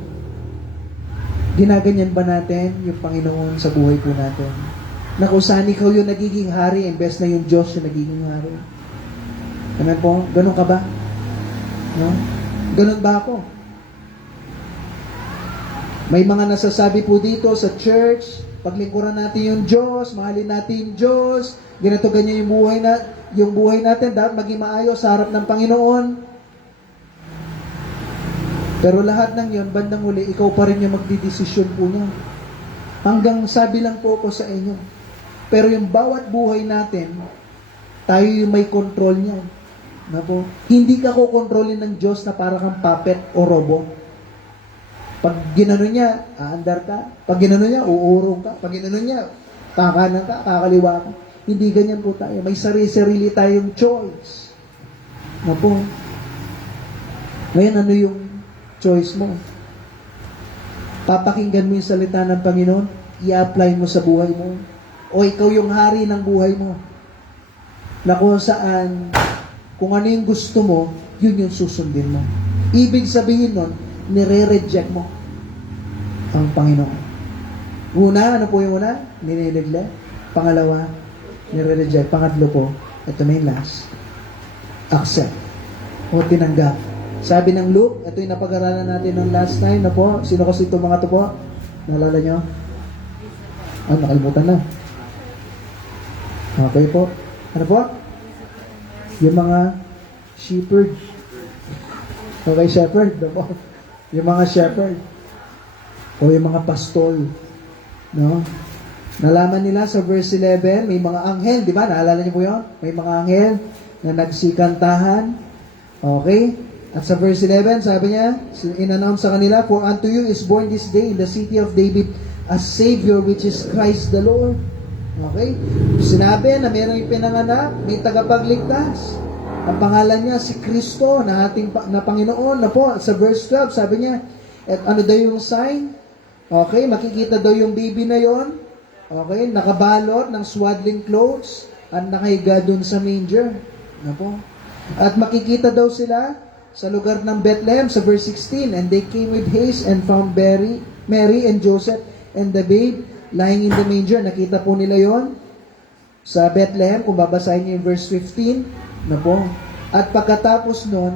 Ginaganyan ba natin yung Panginoon sa buhay po natin? Na kung saan ikaw yung nagiging hari, imbes na yung Diyos yung nagiging hari. Amen po? Ganun ka ba? No? Ganun ba ako? May mga nasasabi po dito sa church, paglingkuran natin yung Diyos, mahalin natin yung Diyos, ganito ganyan yung buhay natin, dapat maging maayos sa harap ng Panginoon. Pero lahat ng yon, bandang huli, ikaw pa rin yung magdidesisyon po niya. Hanggang sabi lang po ako sa inyo. Pero yung bawat buhay natin, tayo yung may control niya. Na po, hindi ka kukontrolin ng Diyos na para kang puppet o robot. Pag ginano niya, aandar ka. Pag ginano niya, uurong ka. Pag ginano niya, kakanan ka, kakaliwa ka. Hindi ganyan po tayo. May sarili-sarili tayong choice. Na po. Ngayon, ano yung choice mo? Papakinggan mo yung salita ng Panginoon, i-apply mo sa buhay mo. O ikaw yung hari ng buhay mo. Na kung saan, kung ano yung gusto mo, yun yung susundin mo. Ibig sabihin nun, nire-reject mo ang Panginoon. Una, ano po yung una? Ninineglect. Pangalawa, nire-reject. Pangatlo po, ito na yung last. Accept. O tinanggap. Sabi ng Luke, ito yung napag-aralan natin ng last time na po. Sino kasi itong mga ito po? Naalala nyo? Nakalimutan na. Okay po. Ano po? Yung mga shepherd. Okay, shepherd. Ano po? Yung mga shepherd. O yung mga pastol. No? Nalaman nila sa verse 11, may mga anghel, di ba? Naalala niyo po yun? May mga anghel na nagsikantahan. Okay? At sa verse 11, sabi niya, in-announce sa kanila, "For unto you is born this day in the city of David a Savior, which is Christ the Lord." Okay? Sinabi na mayroong ipinanganak, may tagapagligtas. Ang pangalan niya si Kristo, na ating na Panginoon. Na po, sa verse 12, sabi niya, at ano daw yung sign? Okay, makikita daw yung baby na yon. Okay, nakabalot ng swaddling clothes at nakahiga dun sa manger. Na po. At makikita daw sila sa lugar ng Bethlehem, sa verse 16, "And they came with haste and found Mary and Joseph and the babe lying in the manger." Nakita po nila yon sa Bethlehem, kung babasahin niyo yung verse 15, na po. At pagkatapos nun,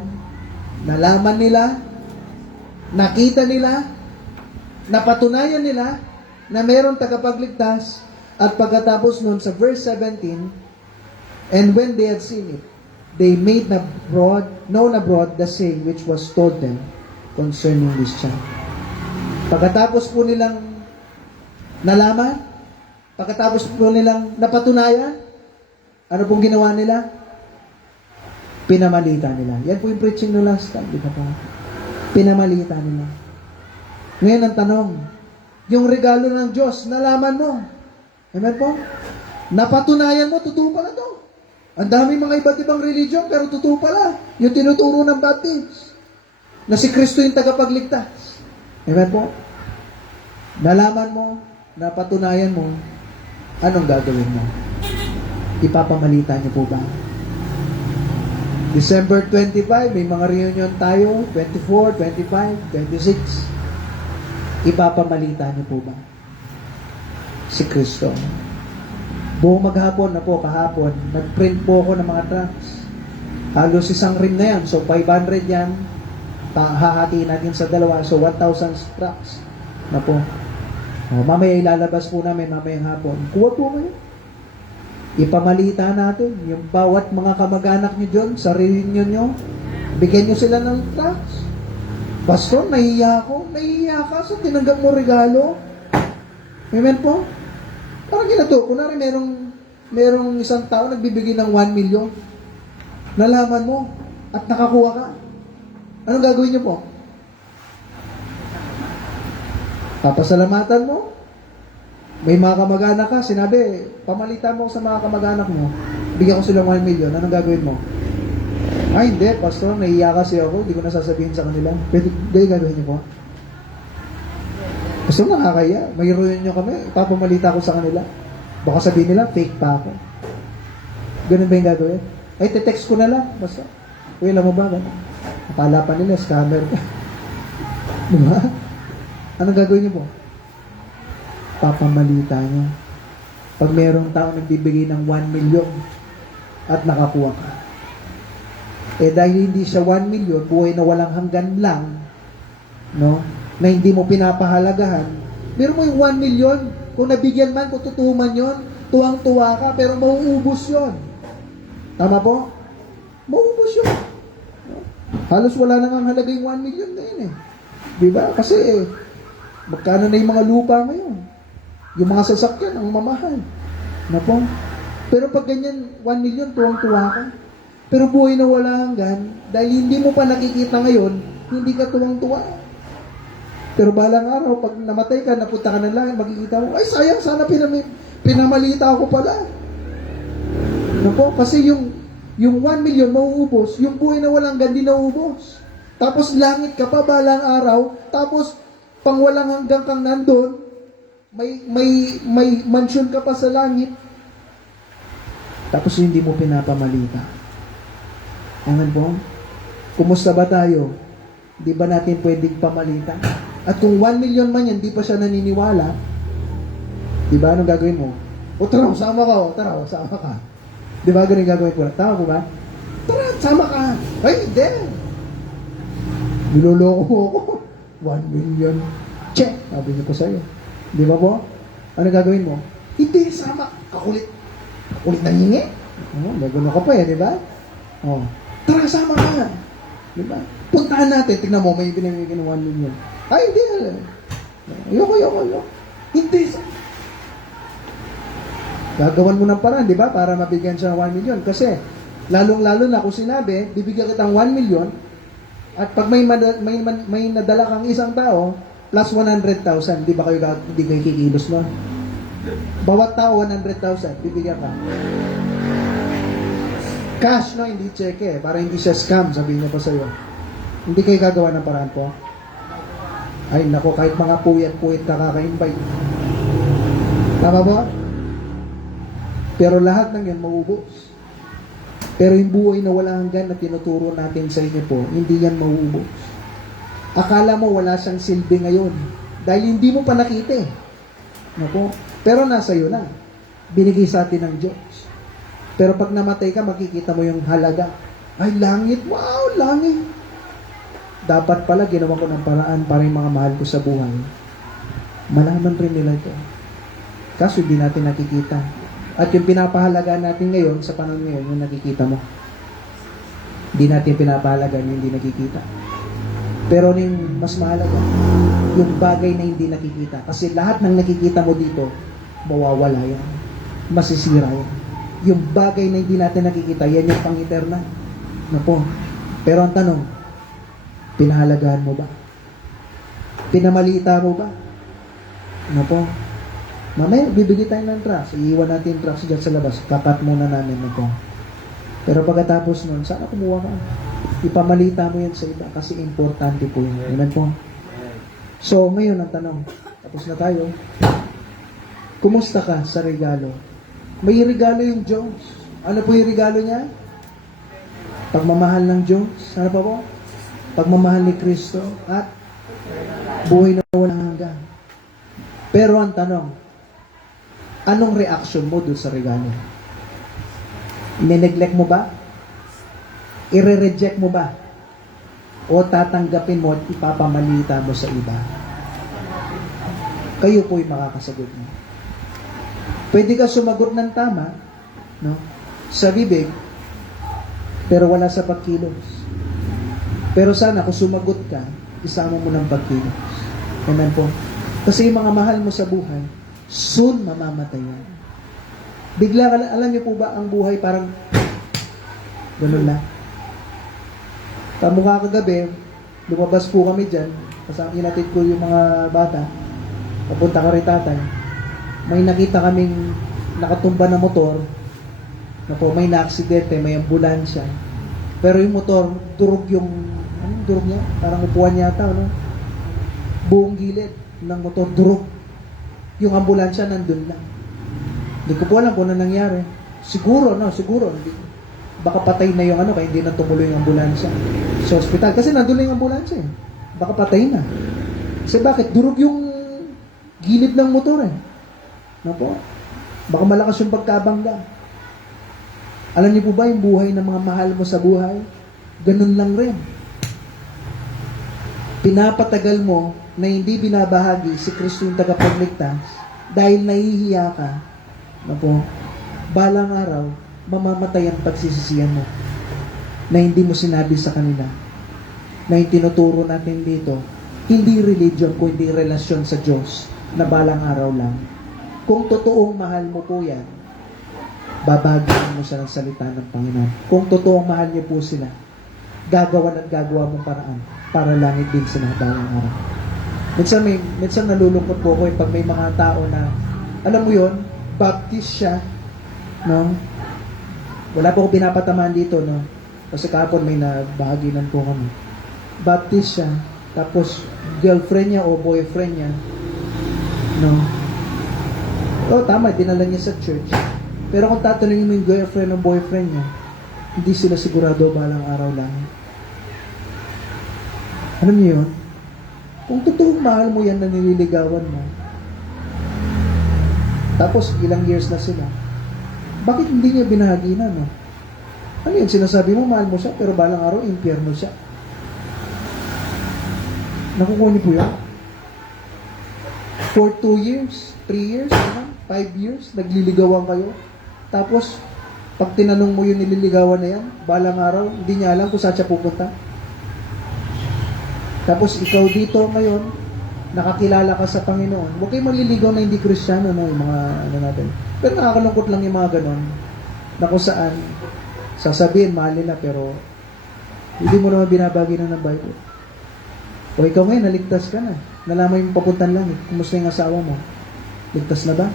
nalaman nila, nakita nila, napatunayan nila na mayroong tagapagligtas. At pagkatapos nun, sa verse 17, "And when they had seen it, they made known abroad the saying which was told them concerning this child." Pagkatapos po nilang nalaman, pagkatapos po nilang napatunayan, ano pong ginawa nila? Pinamalita nila. Yan po yung preaching no last time, di ba po? Pinamalita nila. Ngayon ang tanong, yung regalo ng Diyos, nalaman mo. Amen po? Napatunayan mo, totoo pala to. Ang dami mga iba't ibang religion, pero totoo pala. Yung tinuturo ng Baptist, na si Kristo yung tagapagligtas. Amen po? Nalaman mo, napatunayan mo, anong gagawin mo? Ipapamalita niyo po ba? December 25, may mga reunion tayo, 24, 25, 26. Ipapamalita niyo po ba? Si Kristo. Buong maghapon na po, kahapon, nag-print po ako ng mga tracts. Halos isang rim na yan. So, 500 yan. Hahatiin natin sa dalawa. So, 1,000 tracts na po. Mamaya ilalabas po namin mamayang hapon. Kuha po kayo. Ipamalita natin yung bawat mga kamag-anak nyo dyan sa reunion nyo. Bigyan nyo sila ng tracts. Pastor, nahiya ako. Nahiya ka sa tinanggap mo regalo. Amen po? Parang ginato. Kunwari merong isang tao nagbibigay ng 1 million. Nalaman mo at nakakuha ka. Anong gagawin nyo po? Papasalamatan mo. May mga kamag-anak ka, sinabi, pamalita mo sa mga kamag-anak mo, bigyan ko sila 1 million, anong gagawin mo? Ay, hindi, pastor, nahiya kasi ako, hindi ko nasasabihin sa kanila. Pwede, gagawin niyo po? Pastor, nakakaya, may reunion kami, ipapamalita ko sa kanila. Baka sabihin nila, fake pa ako. Ganun ba yung gagawin? Ay, te-text ko na lang, basta. Uy, alam mo ba? Akala pa nila, scammer ka. Diba? Anong gagawin niyo po? Papamalita niya. Pag mayroong tao nagbibigay ng 1 million at nakakuha ka. Eh dahil hindi siya 1 million, buhay na walang hanggan lang, no? Na hindi mo pinapahalagahan. Meron mo yung 1 million, kung nabigyan man, kung totoo man yun, tuwang-tuwa ka, pero mauubos yun. Tama po? Mauubos yun. No? Halos wala nang halaga yung 1 million na yun eh. Diba? Kasi magkano na yung mga lupa ngayon? Yung mga sasakyan, ang mamahal. Na po. Pero pag ganyan, 1 million, tuwang-tuwa ka. Pero buhay na wala hanggan, dahil hindi mo pa nakikita ngayon, hindi ka tuwang-tuwa. Pero balang araw, pag namatay ka, napunta ka na lang, makikita mo, ay sayang, sana pinamalita ako pala. Na po, kasi yung 1 million mauubos, yung buhay na walang hanggan, di nauubos. Tapos langit ka pa balang araw, tapos pang walang hanggang kang nandun, may mansion ka pa sa langit, tapos hindi mo pinapamalita. Amen po? Kumusta ba tayo? Di ba natin pwedeng pamalita? At kung 1 million man yan, di pa siya naniniwala, di ba, anong gagawin mo? O tara, sama ka, o tara, sama ka. Di ba, ganun gagawin ko? Tama po ba? Tara, sama ka. Ay, hindi. Niloloko mo ako. 1 million. Check. Sabi niyo po sa'yo. Di ba po? Ano gagawin mo? Hindi, sama. Kakulit. Kakulit na hingi. Gagawin ka pa eh, di ba? Tara, sama ka. Di ba? Puntahan natin. Tignan mo, may binibigyan ng 1 million. Ay, hindi. Ayoko. Hindi. Gagawan mo ng paraan, di ba? Para mabigyan siya ng 1 million. Kasi, lalong-lalo na kung sinabi, bibigyan kitang 1 million, at pag may nadala kang isang tao, plus 100,000, di ba kayo, hindi kayo kikilos no? Bawat tao, 100,000, bibigyan ka. Cash, no? Hindi cheque, para hindi siya scam, sabihin niya pa sa'yo. Hindi kayo gagawa ng paraan po? Ay, nako, kahit mga puyat-puyat ka kaka-invite. Tama ba? Pero lahat ng yan mauubos. Pero yung buhay na wala hanggan na tinuturo natin sa inyo po, hindi yan mauubos. Akala mo wala siyang silbi ngayon. Dahil hindi mo pa nakita eh. Nako. Pero nasa iyo na. Binigay sa atin ng Diyos. Pero pag namatay ka, makikita mo yung halaga. Ay, langit. Wow, langit. Dapat pala ginawa ko ng paraan para yung mga mahal ko sa buhay. Malaman rin nila ito. Kaso hindi natin nakikita. At yung pinapahalagaan natin ngayon, sa panahon ngayon, yung nakikita mo. Hindi natin pinapahalagaan yung hindi nakikita. Pero yung mas mahalaga, yung bagay na hindi nakikita. Kasi lahat ng nakikita mo dito, mawawala yan. Masisira yan. Yung bagay na hindi natin nakikita, yan yung pang-eterna. Ano po? Pero ang tanong, pinahalagaan mo ba? Pinamalita mo ba? Ano po? Mamaya, bibigay tayo ng trucks. Iiwan natin yung trucks dyan sa labas. Kakat muna namin ito. Pero pagkatapos nun, sana kumuha ka. Ipamalita mo yan sa iba kasi importante po yun. Amen po. So, ngayon ang tanong. Tapos na tayo. Kumusta ka sa regalo? May regalo yung Diyos. Ano po yung regalo niya? Pagmamahal ng Diyos. Ano pa po? Pagmamahal ni Kristo at buhay na walang hanggan. Pero ang tanong, anong reaction mo doon sa regalo? Nineglect mo ba? I-reject mo ba? O tatanggapin mo at ipapamalita mo sa iba? Kayo po'y makakasagot mo. Pwede ka sumagot ng tama, no? Sa bibig, pero wala sa pagkilos. Pero sana kung sumagot ka, isama mo ng pagkilos. Amen po. Kasi yung mga mahal mo sa buhay, soon mamamatay yan. Bigla ka, alam niyo po ba, ang buhay parang ganun lang. Kamukha kagabi, lumabas po kami dyan, kasama kinatid ko yung mga bata, papunta ka rin tatay, may nakita kaming nakatumba na motor, na po, may na-aksidente, may ambulansya, pero yung motor, durog yung, anong durog niya? Parang upuan yata, no? Buong gilid ng motor, durog. Yung ambulansya nandun lang. Hindi ko po alam kung ano nangyari. Siguro, baka patay na yung kaya hindi na tumuloy yung ambulansya sa ospital. Kasi nandun lang yung ambulansya eh. Baka patay na. Kasi bakit? Durog yung gilid ng motor eh. Ano po? Baka malakas yung pagkabangga. Alam niyo po ba yung buhay ng mga mahal mo sa buhay? Ganun lang rin. Pinapatagal mo na hindi binabahagi si Kristo yung tagapagligtas dahil nahihiya ka. Ano po? Balang araw, mamamatay ang pagsisisihan mo na hindi mo sinabi sa kanila na yung tinuturo natin dito hindi religion kundi relasyon sa Diyos na balang araw lang. Kung totoong mahal mo po yan, babagyan mo siya ng salita ng Panginoon. Kung totoong mahal niyo po sila, gagawa mong paraan para langit din sila balang araw. Minsan nalulungkot po ako pag may mga tao na, alam mo yon, baptist siya, no? Wala po ako pinapatamaan dito, no? Kasi kahapon may nabahaginan po kami. Baptist siya, tapos girlfriend niya o boyfriend niya, no? Oh, tama, dinala niya sa church. Pero kung tatanungin mo yung girlfriend o boyfriend niya, hindi sila sigurado balang araw lang. Alam niyo yun? Kung totoong mahal mo yan na nililigawan mo, tapos ilang years na sila, bakit hindi niya binahagi na, no? Ano yun? Sinasabi mo, mahal mo siya, pero balang araw, impyerno siya. Nakukuha niyo po yan? For 2 years, 3 years, 5 years, nagliligawan kayo. Tapos, pag tinanong mo yung nililigawan na yan, balang araw, hindi niya alam kung saan siya pupunta. Tapos, ikaw dito ngayon, nakakilala ka sa Panginoon. Huwag kayo maliligaw na hindi Kristiyano, no? Yung mga, natin. Pero nakakalungkot lang yung mga ganon, na kung saan, sasabihin, mahal nila, pero hindi mo naman binabagi na ng Bible. O ikaw ngayon, naligtas ka na. Nalaman yung papuntang langit. Kumusta yung asawa mo? Ligtas na ba?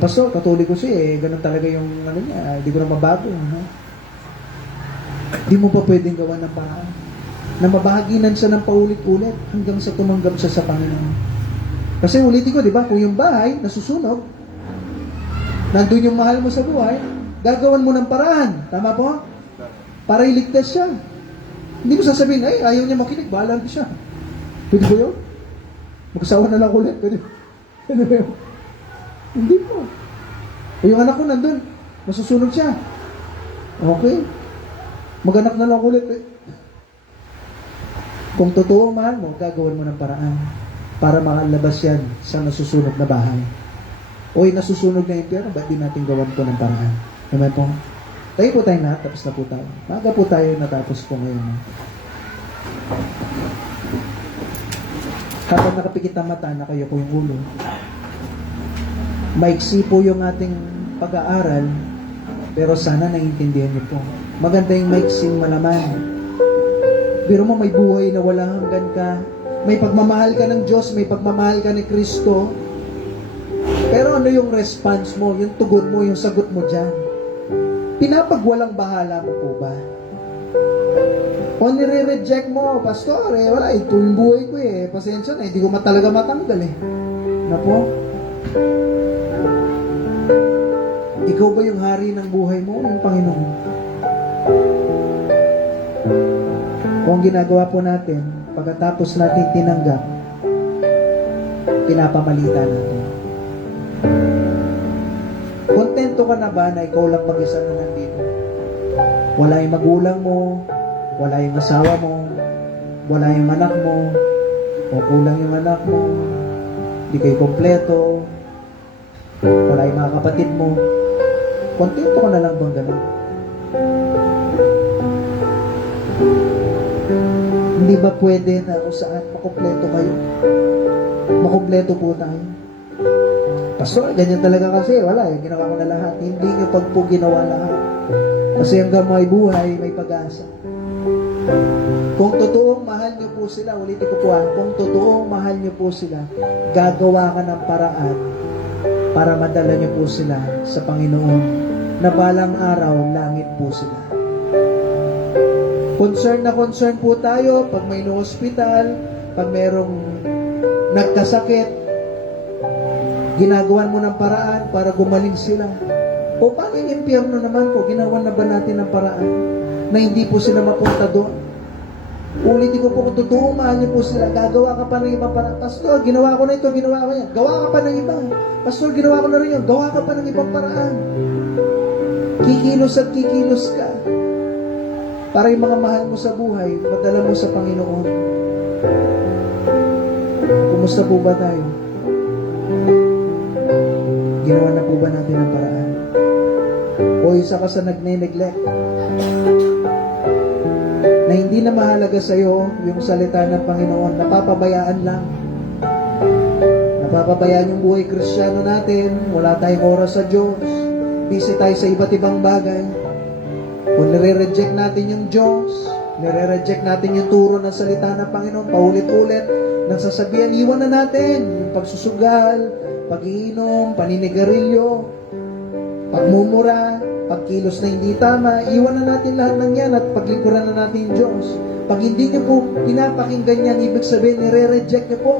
Pastor, katoliko siya ganun talaga yung ano niya, hindi ko na mabago. No? Di mo pa pwedeng gawa ng paraan na mabahaginan siya ng paulit-ulit hanggang sa tumanggap siya sa Panginoon. Kasi ulitin ko, di ba, kung yung bahay nasusunog, nandun yung mahal mo sa buhay, gagawan mo ng paraan. Tama po? Para iligtas siya. Hindi mo sasabihin, ay, ayaw niya makinig, bahala ko siya. Pwede ba yun? Magsawa na lang ulit. Pwede ba yun? Hindi po. Yung anak ko nandun, masusunod siya. Okay. Maganak na lang ulit. Kung totoo mahal mo, gagawin mo ng paraan para makalabas yan sa nasusunog na bahay. Oy, nasusunog na yung pero, ba't di natin gawan po ng paraan? Naman po. Tayo po tayo na, tapos na po tayo. Maga po tayo natapos po ngayon. Kapag nakapikit ang mata, nakayo po yung ulo. Maiksi po yung ating pag-aaral, pero sana naiintindihan niyo po. Maganda yung maiksing malaman. Pero mo may buhay na wala hanggan ka. May pagmamahal ka ng Diyos, may pagmamahal ka ni Kristo. Pero ano yung response mo, yung tugon mo, yung sagot mo dyan? Pinapagwalang bahala mo po ba? O nire-reject mo, Pastor, wala, ito yung buhay ko pasensya na, hindi ko talaga matanggal Na po? Ikaw ba yung hari ng buhay mo, yung Panginoon? O ang ginagawa po natin, pagkatapos natin tinanggap, pinapamalitan natin. Kontento ka na ba na ikaw lang mag-isa na nandito? Wala yung magulang mo, wala yung asawa mo, wala yung anak mo, o kulang yung anak mo, di kayo kompleto, wala yung mga kapatid mo. Kontento ka na lang bang ganun? Hindi ba pwede na kung saan makompleto kayo? Makompleto po tayo. Pastor, ganyan talaga kasi. Wala ginawa ko na lahat. Hindi nyo pag po ginawa lahat. Kasi hanggang may buhay, may pag-asa. Kung totoong mahal nyo po sila, ulitin ko po kung totoong mahal nyo po sila, gagawa ka ng paraan para madala nyo po sila sa Panginoon na balang araw, langit po sila. Concern na concern po tayo pag may no-hospital, pag merong nagkasakit, ginagawan mo ng paraan para gumaling sila. O paano yung impyerno naman po, ginawa na ba natin ng paraan na hindi po sila mapunta doon? Ulitin ko po, kung totoo mahal niyo po sila, gagawa ka pa ng ibang paraan. Pastor, ginawa ko na ito, ginawa ko yan. Gawa ka pa ng iba. Pastor, ginawa ko na rin yun. Gawa ka pa ng ibang paraan. Kikilos at kikilos ka. Para yung mga mahal mo sa buhay, madala mo sa Panginoon. Kumusta po ba tayo? Ginawa na po ba natin ang paraan? O isa ka sa nagne-neglect na hindi na mahalaga sa'yo yung salita ng Panginoon, napapabayaan lang. Napapabayaan yung buhay Kristiyano natin, wala tayong oras sa Diyos, busy tayo sa iba't ibang bagay. Kung nire-reject natin yung Diyos, nire-reject natin yung turo ng salita ng Panginoon, paulit-ulit, nang sasabihan, iwan na natin yung pagsusugal, pag-iinom, paninigarilyo, pagmumura, pagkilos na hindi tama, iwan na natin lahat ng yan at paglingkuran na natin yung Diyos. Pag hindi niyo po pinapakinggan yan, ibig sabihin, nire-reject niyo po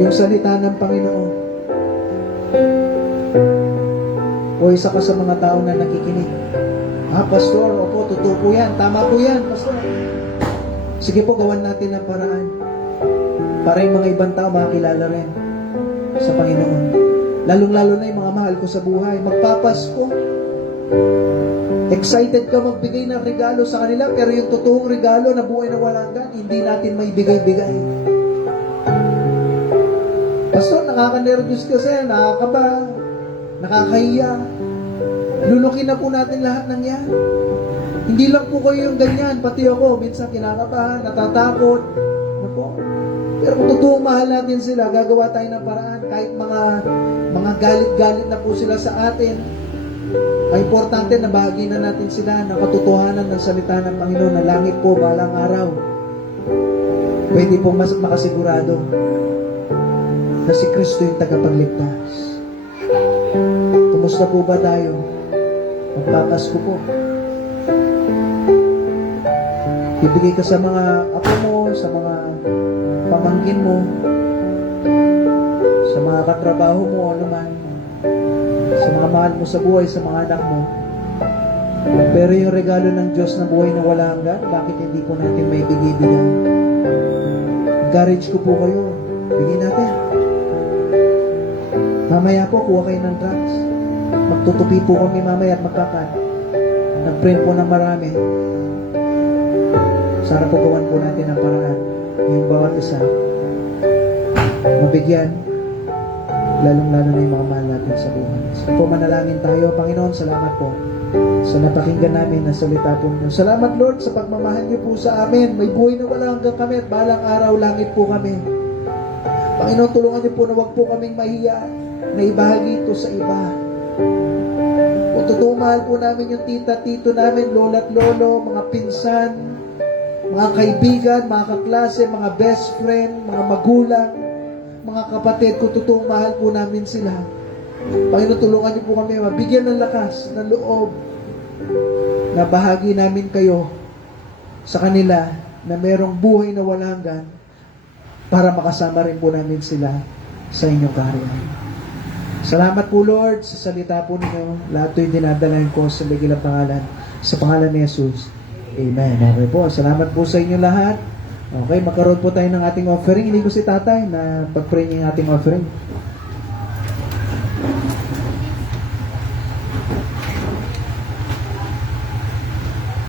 yung salita ng Panginoon. O isa ka sa mga tao na nakikinig. Pastor, opo, totoo po yan. Tama po yan, Pastor. Sige po, gawan natin ang paraan para yung mga ibang tao makakilala rin sa Panginoon. Lalong-lalo na yung mga mahal ko sa buhay. Magpapasko. Excited ka magbigay ng regalo sa kanila, pero yung totoong regalo na buhay na walang hanggan, hindi natin may bigay-bigay. Pastor, nakaka-nervous kasi, nakakaba, nakakahiya. Lulukin na po natin lahat ng yan. Hindi lang po kayo yung ganyan, pati ako, minsan kinakabahan, natatakot. Ano po? Pero kung totoo mahal natin sila, gagawa tayo ng paraan. Kahit mga galit-galit na po sila sa atin, ang importante na bahagi na natin sila ng katotohanan ng salita ng Panginoon na langit po balang araw. Pwede po mas makasigurado na si Kristo yung tagapagligtas. Kumusta po ba tayo? Magpapasko po. Ibigay ka sa mga apo mo, sa mga pamangkin mo, sa mga katrabaho mo, ano man, sa mga mahal mo sa buhay, sa mga anak mo. Pero yung regalo ng Diyos na buhay na wala hanggan, bakit hindi po natin may bigay-bigay? Encourage ko po kayo. Bigyan natin. Mamaya po, kuha kayo ng drugs. Magtutupi po kami mamaya at magkakan. Nag-pray po ng marami. Sana po gawan po natin ang paraan. Yung bawat isa, mabigyan, lalong-lalo na yung mga mahal natin sa buhay. So po, manalangin tayo. Panginoon, salamat po sa napakinggan namin na salita po niyo. Salamat, Lord, sa pagmamahal niyo po sa amin. May buhay na wala hanggang kami at balang araw, langit po kami. Panginoon, tulungan niyo po na wag po kaming mahiya na ibahagi ito sa iba. Kung totoo mahal po namin yung tita-tito namin, lola at lolo, mga pinsan, mga kaibigan, mga kaklase, mga best friend, mga magulang, mga kapatid, kung totoong mahal po namin sila. Panginoon, tulungan niyo po kami mabigyan ng lakas, ng loob, na bahagi namin kayo sa kanila na merong buhay na walang hanggan para makasama rin po namin sila sa inyong kaharian. Salamat po, Lord, sa salita po ninyo. Lahat ito'y dinadalahin ko sa dakilang pangalan, sa pangalan ni Jesus. Amen. Okay po. Salamat po sa inyo lahat. Okay, magkaroon po tayo ng ating offering. Hindi ko si tatay na pag-pray niya yung ating offering.